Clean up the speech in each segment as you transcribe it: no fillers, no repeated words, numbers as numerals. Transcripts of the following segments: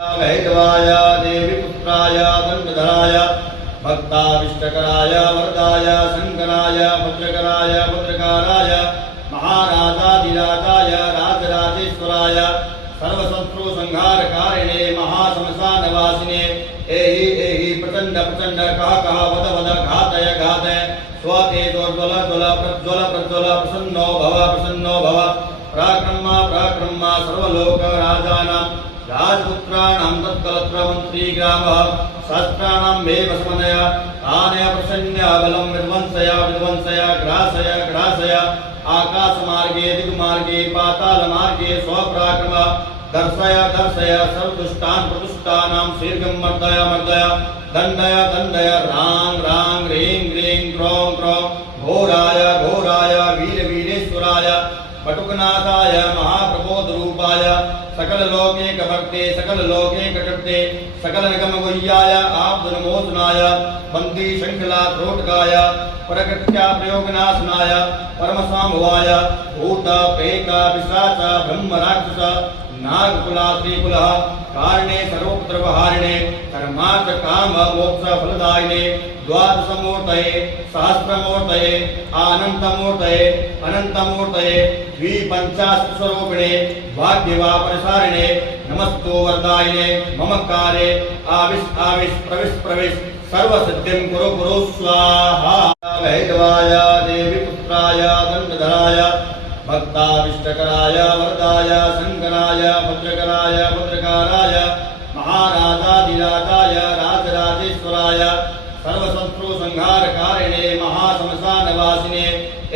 वैद्वाय देवी पुत्राय दंडधराय भक्ताविष्टकराय वरदाय शंकराय भद्रकराय भद्रकाराय महाराजाधिराजाय राजराजेश्वराय सर्वशत्रु संहारकारिणे महाशमशानवासिने एहि प्रचंड प्रचंड कह वद वद घातय घातय स्वतेजोज्वल ज्वल प्रज्वल प्रज्वल प्रसन्नो भव पराक्रम सर्वलोक राजानां राजपुत्राणां तत्कलत्र मंत्री ग्रामः शास्त्राणां मे वसमनय आनय प्रसन्न बलं विध्वंसय ग्रासय आकाश मार्गे दिग्मार्गे पाताल मार्गे स्वपराक्रम दर्शय सर्वदुष्टान् प्रदुष्टानां शीर्घं मर्दय दंडय रां ह्रीं ग्रीं क्रौं घोराय वीरेश्वराय पटुकनाथाय महाप्रबोधरूपाय सकल लोके कभक्ते सकल लोके कटक्ते सकल निगम गुह्याय आब्दुनमोचनाय बंदी शृंखला त्रोटकाय प्रकृत्या प्रयोगनाशनाय परमसाम्भवाय भूत प्रेत पिशाच ब्रह्म राक्षस नागकुला त्रिकुलः कारणे सर्वोपद्रवहारिणे कर्मार्थ काम मोक्ष फलदायिने द्वादशमूर्तये सहस्रमूर्तये अनंतमूर्तये द्विपंचाशत्स्वरूपिणे भाग्यवापरिसारिणे नमस्तो वरदायिने मम काले आविश प्रविश सर्वसिद्धिं कुरु स्वाहा। वैद्वाय देवी पुत्राय दंडधराय भक्ताविष्टकराय वरदाय शंकराय भद्रकराय भद्रकाराय महाराजाधिराजाय राजराजेश्वराय सर्वशत्रु संहारकारिणे महाशमशानवासिने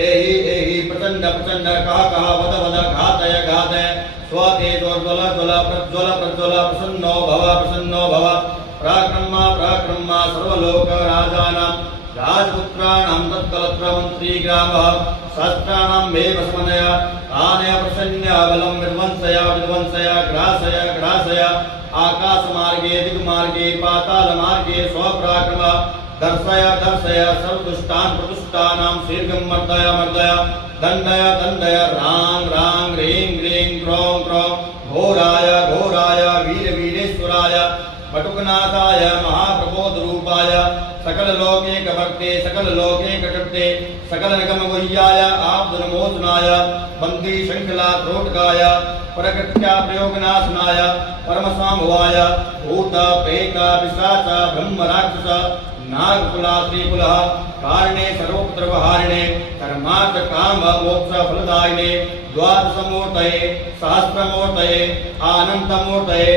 एहि प्रचंड प्रचंड कह वद वद घातय घातय स्वतेजोज्वल ज्वल प्रज्वल प्रज्वल प्रसन्नो भव पराक्रम सर्वलोक राजानां राजपुत्राणां तत्कलत्र मंत्री ग्रामः शास्त्राणां मे वसमनय आनय प्रसन्न बलं विध्वंसय ग्रासय आकाश मार्गे दिग्मार्गे पाताल मार्गे स्वपराक्रम दर्शय सर्वदुष्टान् प्रदुष्टानां शीर्घं मर्दय दंडय रां ह्रीं ग्रीं क्रौं घोराय वीरेश्वराय पटुकनाथाय महाप्रबोधरूपाय सकल लोके कभक्ते सकल लोके कटक्ते सकल निगम गुह्याय आब्दुनमोचनाय बंदी शृंखला त्रोटकाय प्रकृत्या प्रयोगनाशनाय परमसाम्भवाय भूत प्रेत पिशाच ब्रह्म राक्षस नागकुला त्रिकुलः कारणे सर्वोपद्रवहारिणे कर्मार्थ काम मोक्ष फलदायिने द्वादशमूर्तये सहस्रमूर्तये अनंतमूर्तये